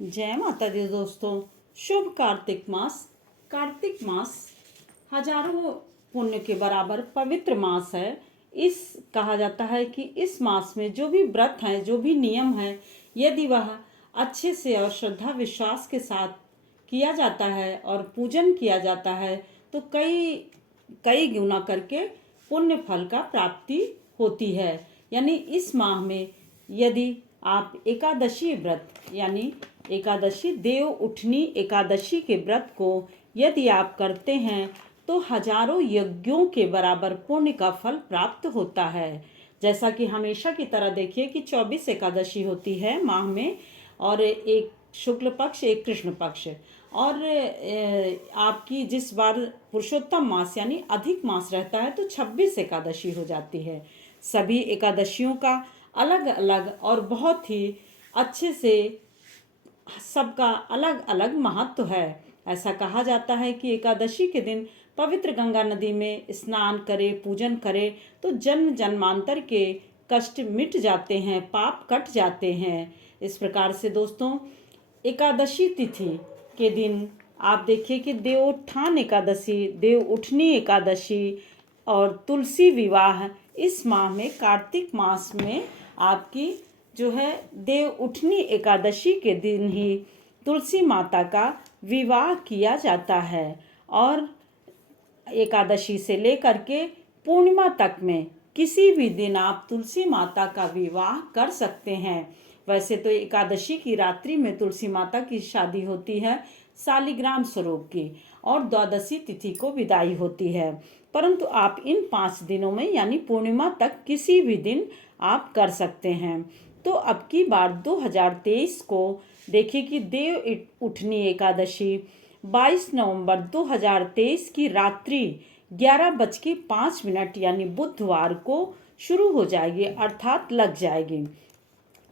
जय माता दी दोस्तों। शुभ कार्तिक मास। कार्तिक मास हजारों पुण्य के बराबर पवित्र मास है। इस कहा जाता है कि इस मास में जो भी व्रत हैं, जो भी नियम है, यदि वह अच्छे से और श्रद्धा विश्वास के साथ किया जाता है और पूजन किया जाता है तो कई कई गुना करके पुण्य फल का प्राप्ति होती है। यानी इस माह में यदि आप एकादशी व्रत यानी एकादशी देव उठनी एकादशी के व्रत को यदि आप करते हैं तो हजारों यज्ञों के बराबर पुण्य का फल प्राप्त होता है। जैसा कि हमेशा की तरह देखिए कि 24 एकादशी होती है माह में, और एक शुक्ल पक्ष एक कृष्ण पक्ष, और आपकी जिस बार पुरुषोत्तम मास यानी अधिक मास रहता है तो 26 एकादशी हो जाती है। सभी एकादशियों का अलग अलग और बहुत ही अच्छे से सबका अलग अलग महत्व है। ऐसा कहा जाता है कि एकादशी के दिन पवित्र गंगा नदी में स्नान करे, पूजन करे तो जन्म जन्मांतर के कष्ट मिट जाते हैं, पाप कट जाते हैं। इस प्रकार से दोस्तों, एकादशी तिथि के दिन आप देखिए कि देवोत्थान एकादशी, देव उठनी एकादशी और तुलसी विवाह इस माह में कार्तिक मास में आपकी जो है देव उठनी एकादशी के दिन ही तुलसी माता का विवाह किया जाता है। और एकादशी से लेकर के पूर्णिमा तक में किसी भी दिन आप तुलसी माता का विवाह कर सकते हैं। वैसे तो एकादशी की रात्रि में तुलसी माता की शादी होती है शालिग्राम स्वरूप की, और द्वादशी तिथि को विदाई होती है, परंतु आप इन 5 दिनों में यानी पूर्णिमा तक किसी भी दिन आप कर सकते हैं। तो अब की बार 2023 को देखिए कि देव उठनी एकादशी 22 नवंबर 2023 की रात्रि 11:05 यानी बुधवार को शुरू हो जाएगी, अर्थात लग जाएगी,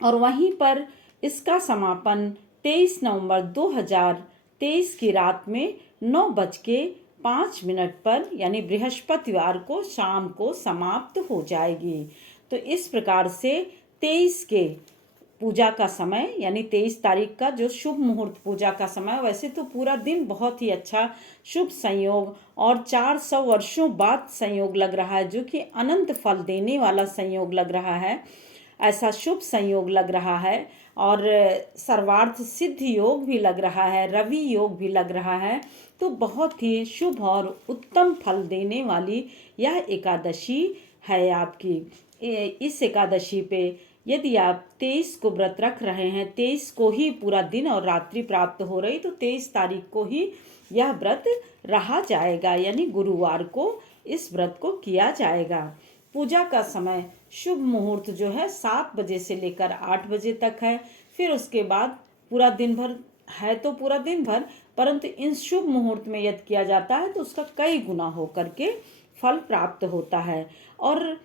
और वहीं पर इसका समापन 23 नवंबर 2023 की रात में 9:05 पर यानी बृहस्पतिवार को शाम को समाप्त हो जाएगी। तो इस प्रकार से 23 के पूजा का समय यानी 23 तारीख का जो शुभ मुहूर्त पूजा का समय, वैसे तो पूरा दिन बहुत ही अच्छा शुभ संयोग और 400 वर्षों बाद संयोग लग रहा है, जो कि अनंत फल देने वाला संयोग लग रहा है। ऐसा शुभ संयोग लग रहा है और सर्वार्थ सिद्ध योग भी लग रहा है, रवि योग भी लग रहा है। तो बहुत ही शुभ और उत्तम फल देने वाली यह एकादशी है आपकी। इस एकादशी पे यदि आप 23 को व्रत रख रहे हैं, 23 को ही पूरा दिन और रात्रि प्राप्त हो रही, तो 23 तारीख को ही यह व्रत रहा जाएगा, यानी गुरुवार को इस व्रत को किया जाएगा। पूजा का समय शुभ मुहूर्त जो है 7 बजे से लेकर 8 बजे तक है। फिर उसके बाद पूरा दिन भर है तो पूरा दिन भर, परंतु इन शुभ मुहूर्त में यदि किया जाता है तो उसका कई गुना हो करके फल प्राप्त होता है। और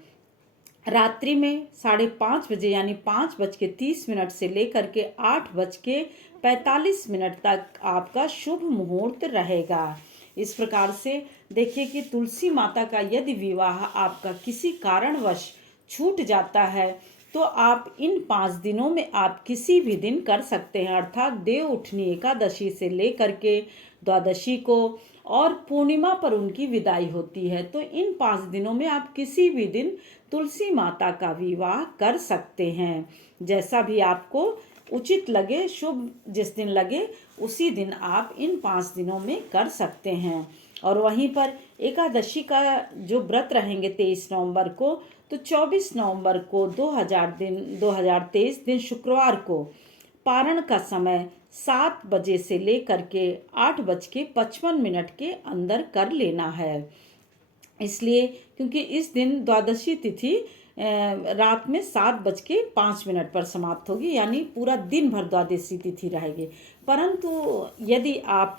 रात्रि में 5:30 यानी 5:30 से लेकर के 8:45 तक आपका शुभ मुहूर्त रहेगा। इस प्रकार से देखिए कि तुलसी माता का यदि विवाह आपका किसी कारणवश छूट जाता है तो आप इन 5 दिनों में आप किसी भी दिन कर सकते हैं, अर्थात देव उठनी एकादशी से लेकर के द्वादशी को, और पूर्णिमा पर उनकी विदाई होती है। तो इन 5 दिनों में आप किसी भी दिन तुलसी माता का विवाह कर सकते हैं। जैसा भी आपको उचित लगे, शुभ जिस दिन लगे उसी दिन आप इन 5 दिनों में कर सकते हैं। और वहीं पर एकादशी का जो व्रत रहेंगे 23 नवंबर को, तो 24 नवंबर को 2023 दिन शुक्रवार को पारण का समय 7 बजे से लेकर के 8:55 के अंदर कर लेना है। इसलिए क्योंकि इस दिन द्वादशी तिथि रात में 7:05 पर समाप्त होगी, यानी पूरा दिन भर द्वादशी तिथि रहेगी। परंतु यदि आप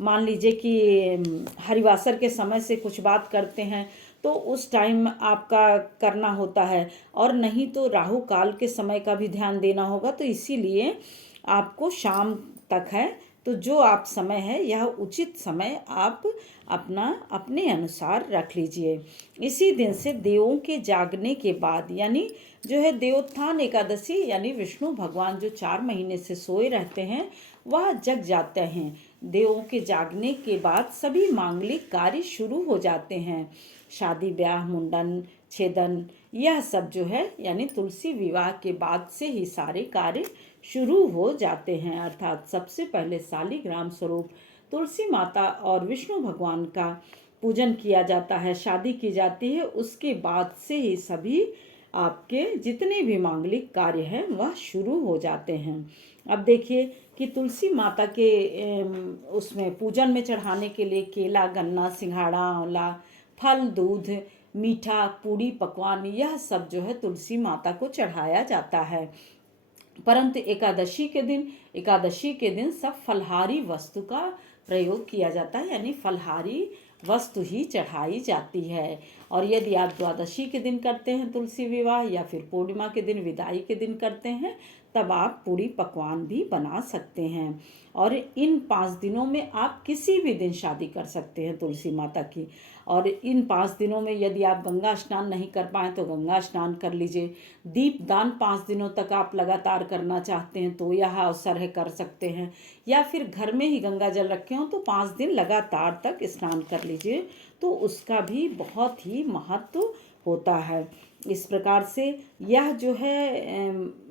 मान लीजिए कि हरिवासर के समय से कुछ बात करते हैं तो उस टाइम आपका करना होता है, और नहीं तो राहु काल के समय का भी ध्यान देना होगा। तो इसीलिए आपको शाम तक है तो जो आप समय है यह उचित समय आप अपने अनुसार रख लीजिए। इसी दिन से देवों के जागने के बाद यानी जो है देवोत्थान एकादशी यानी विष्णु भगवान जो 4 महीने से सोए रहते हैं वह जग जाते हैं। देवों के जागने के बाद सभी मांगलिक कार्य शुरू हो जाते हैं। शादी ब्याह मुंडन छेदन यह सब जो है यानी तुलसी विवाह के बाद से ही सारे कार्य शुरू हो जाते हैं। अर्थात सबसे पहले शालिग्राम स्वरूप तुलसी माता और विष्णु भगवान का पूजन किया जाता है, शादी की जाती है, उसके बाद से ही सभी आपके जितने भी मांगलिक कार्य हैं वह शुरू हो जाते हैं। अब देखिए कि तुलसी माता के उसमें पूजन में चढ़ाने के लिए केला गन्ना सिंघाड़ा आंवला फल दूध मीठा पूड़ी पकवान यह सब जो है तुलसी माता को चढ़ाया जाता है। परंतु एकादशी के दिन सब फलहारी वस्तु का प्रयोग किया जाता है यानी फलहारी वस्तु ही चढ़ाई जाती है। और यदि आप द्वादशी के दिन करते हैं तुलसी विवाह या फिर पूर्णिमा के दिन विदाई के दिन करते हैं तब आप पूड़ी पकवान भी बना सकते हैं। और इन 5 दिनों में आप किसी भी दिन शादी कर सकते हैं तुलसी माता की। और इन 5 दिनों में यदि आप गंगा स्नान नहीं कर पाए तो गंगा स्नान कर लीजिए। दीपदान 5 दिनों तक आप लगातार करना चाहते हैं तो यह अवसर है कर सकते हैं। या फिर घर में ही गंगा जल रखे हों तो 5 दिन लगातार तक स्नान कर लीजिए तो उसका भी बहुत ही महत्व होता है। इस प्रकार से यह जो है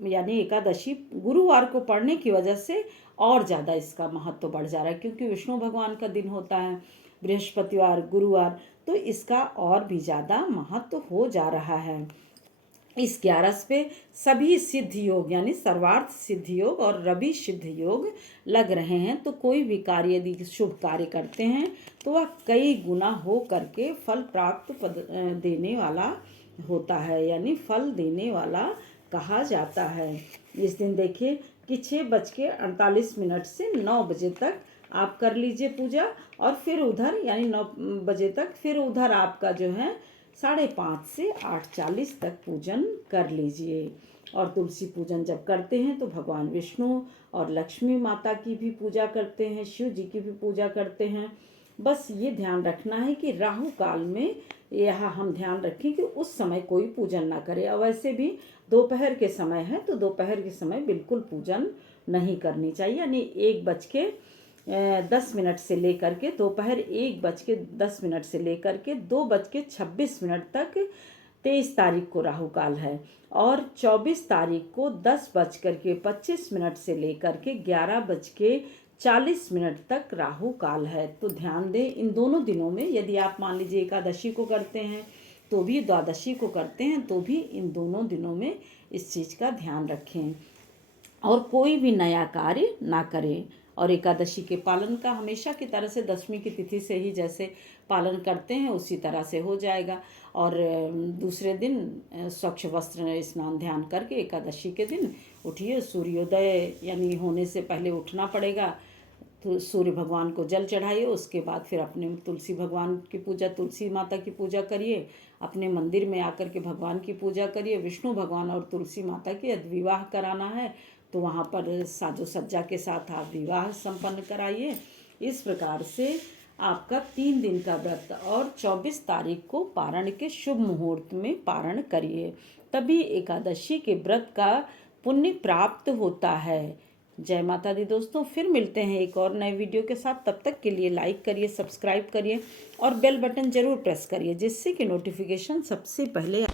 यानी एकादशी गुरुवार को पढ़ने की वजह से और ज़्यादा इसका महत्व बढ़ जा रहा है क्योंकि विष्णु भगवान का दिन होता है बृहस्पतिवार गुरुवार, तो इसका और भी ज़्यादा महत्व हो जा रहा है। इस 11 पे सभी सिद्ध योग यानी सर्वार्थ सिद्ध योग और रवि सिद्ध योग लग रहे हैं। तो कोई भी कार्य यदि शुभ कार्य करते हैं तो वह कई गुना हो करके फल प्राप्त देने वाला होता है यानी फल देने वाला कहा जाता है। इस दिन देखिए कि 6:48 से 9 बजे तक आप कर लीजिए पूजा और फिर उधर यानी 9 बजे तक फिर उधर आपका जो है 5:30 से 8:40 तक पूजन कर लीजिए। और तुलसी पूजन जब करते हैं तो भगवान विष्णु और लक्ष्मी माता की भी पूजा करते हैं, शिव जी की भी पूजा करते हैं। बस ये ध्यान रखना है कि राहु काल में यह हम ध्यान रखें कि उस समय कोई पूजन ना करे। और वैसे भी दोपहर के समय है तो दोपहर के समय बिल्कुल पूजन नहीं करनी चाहिए यानी 1:10 से लेकर के दोपहर 1:10 से लेकर के 2:26 तक 23 तारीख को राहु काल है। और 24 तारीख को 10:25 से लेकर के 11:40 तक राहु काल है। तो ध्यान दें इन दोनों दिनों में यदि आप मान लीजिए एकादशी को करते हैं तो भी द्वादशी को करते हैं तो भी इन दोनों दिनों में इस चीज़ का ध्यान रखें और कोई भी नया कार्य ना करें। और एकादशी के पालन का हमेशा की तरह से 10वीं की तिथि से ही जैसे पालन करते हैं उसी तरह से हो जाएगा। और दूसरे दिन स्वच्छ वस्त्र स्नान ध्यान करके एकादशी के दिन उठिए, सूर्योदय यानी होने से पहले उठना पड़ेगा तो सूर्य भगवान को जल चढ़ाइए, उसके बाद फिर अपने तुलसी भगवान की पूजा तुलसी माता की पूजा करिए, अपने मंदिर में आकर के भगवान की पूजा करिए। विष्णु भगवान और तुलसी माता की यदि विवाह कराना है तो वहाँ पर साजो सज्जा के साथ आप विवाह संपन्न कराइए। इस प्रकार से आपका 3 दिन का व्रत और 24 तारीख को पारण के शुभ मुहूर्त में पारण करिए, तभी एकादशी के व्रत का पुण्य प्राप्त होता है। जय माता दी दोस्तों, फिर मिलते हैं एक और नए वीडियो के साथ। तब तक के लिए लाइक करिए, सब्सक्राइब करिए और बेल बटन ज़रूर प्रेस करिए जिससे कि नोटिफिकेशन सबसे पहले